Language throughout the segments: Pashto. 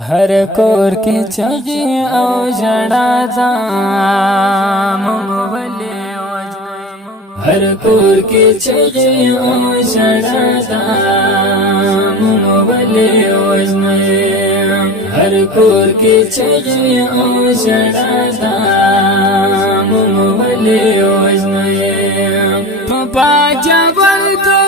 हर कोर के चगे ओ जड़ा दा मोवले हर कोर के चगे ओ जड़ा दा मोवले हर कोर के चगे ओ जड़ा दा मोवले पापा जबल को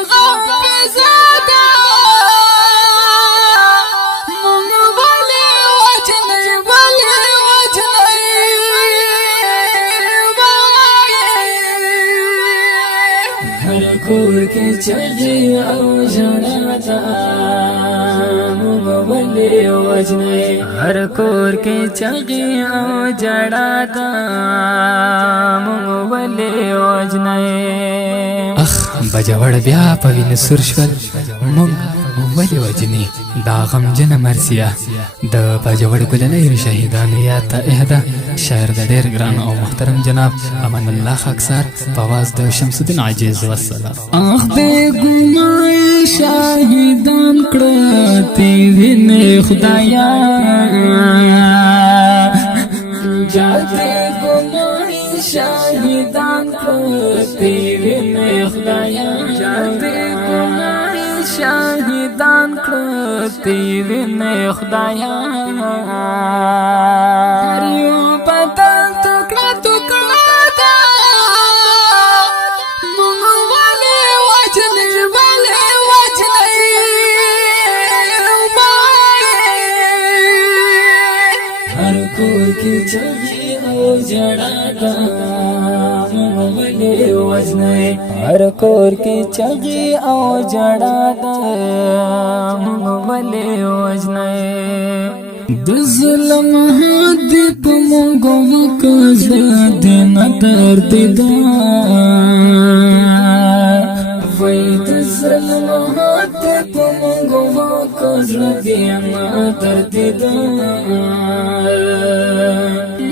कोर के चगे ओ जड़ा दा मोवले वजने हर कोर के चगे ओ जड़ा दा मोवले वजने اخ بجوړ بیا په وینې سور شول مونږ ولې وجنې دا غمجنه مرثیه د بجوړ کلنۍ شهیدانو یاد ته اهدا شاعر د ډېر ګران او محترم جناب امان الله خاکسار په आवाज د شمس الدین عاجز والسلام اخ بے گناه شهیدان کړه تی وینې خدایا جاتے گناه شهیدان کړه تی وینې خدایا جاتے گناه شهیدان کړه تی وینې خدایا یو بدل ټوکړه ټوکړه دا مونږ ولې وجنې هر کور کې چغې او جړا دا مونږ ولې وجنې هر کور کې چغې او جړا دا مونږ ولې وجنې د ظلم حد په مونږ وکړ د نه درد دا وای د ظلم حد په مونږ وکړ د نه درد دا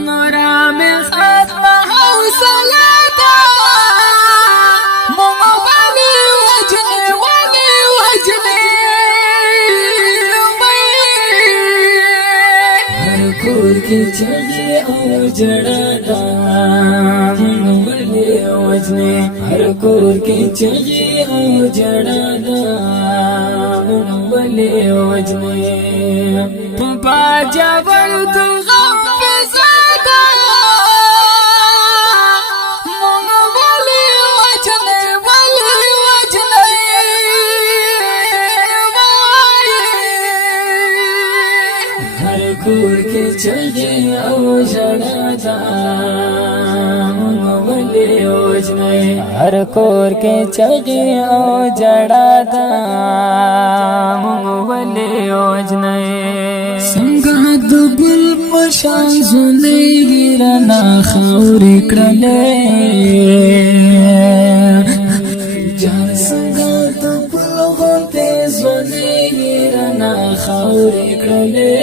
نورا مې ختم حوصله دا مونږ ولې وجنې کور کې چغې او جړا دا مونږ ولې وجنې هر کور کې چغې او جړا دا مونږ ولې وجنې پپا جبل کو غم په زاده مونږ ولې وجنې هر کور کې چغې او جړا دا مونږ ولې وجنې هر کور کې چغې او جړا دا مونږ ولې وجنې څنګه د ګل په شان زولېږي رانه خاورې کړلې جان څنګه د ګل غوندې زولېږي رانه خاورې کړلې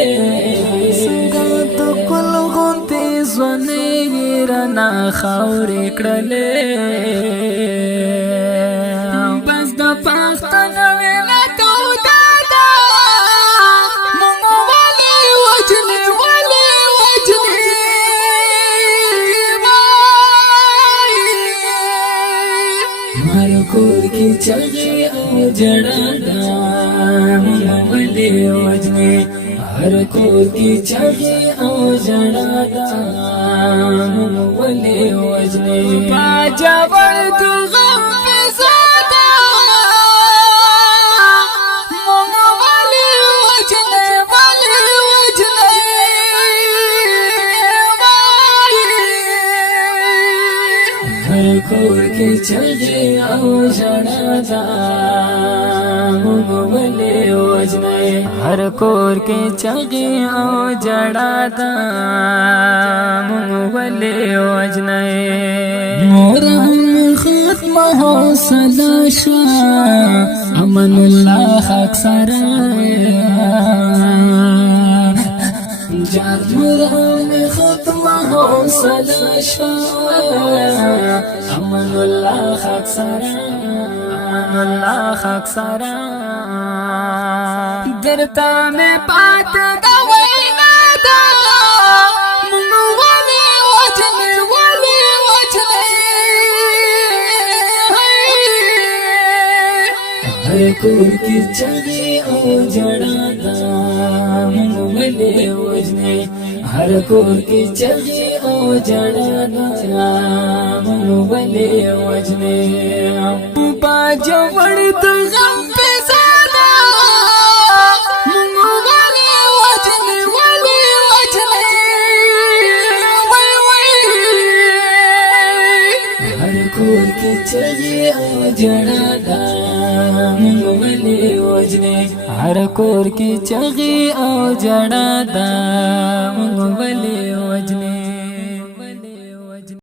رنا خاورې کړلې بس د پښتنو وینا تودا دا مونږ ولې وجنې هر کور کې چغې او جړا دا مونږ ولې وجنې هر کور کې چغې او جړا دا مونږ ولې وجنې باجوړ د غم په زاده مونږ ولې وجنې هر کور کې چغې او جړا دا مونږ ولې وجنې هر کور کې چغې او جړا دا مونږ ولې وجنې نور هم ختم حوصله شاه امان الله خاکسار جان نور هم ختم حوصله شاه امان الله خاکسار الله خاکسارا درتا میں پات دا کې چغې او جړا دا موږ ولې وژنې هر کور کې چغې او جړا دا موږ ولې وژنې باجوړ د غم پیسانا موږ ولې وژنې ولې وژنې هر کور کې چغې او جړا دا موږ ولې وژنې هر کور کې چغې او جړا دا موږ ولې وژنې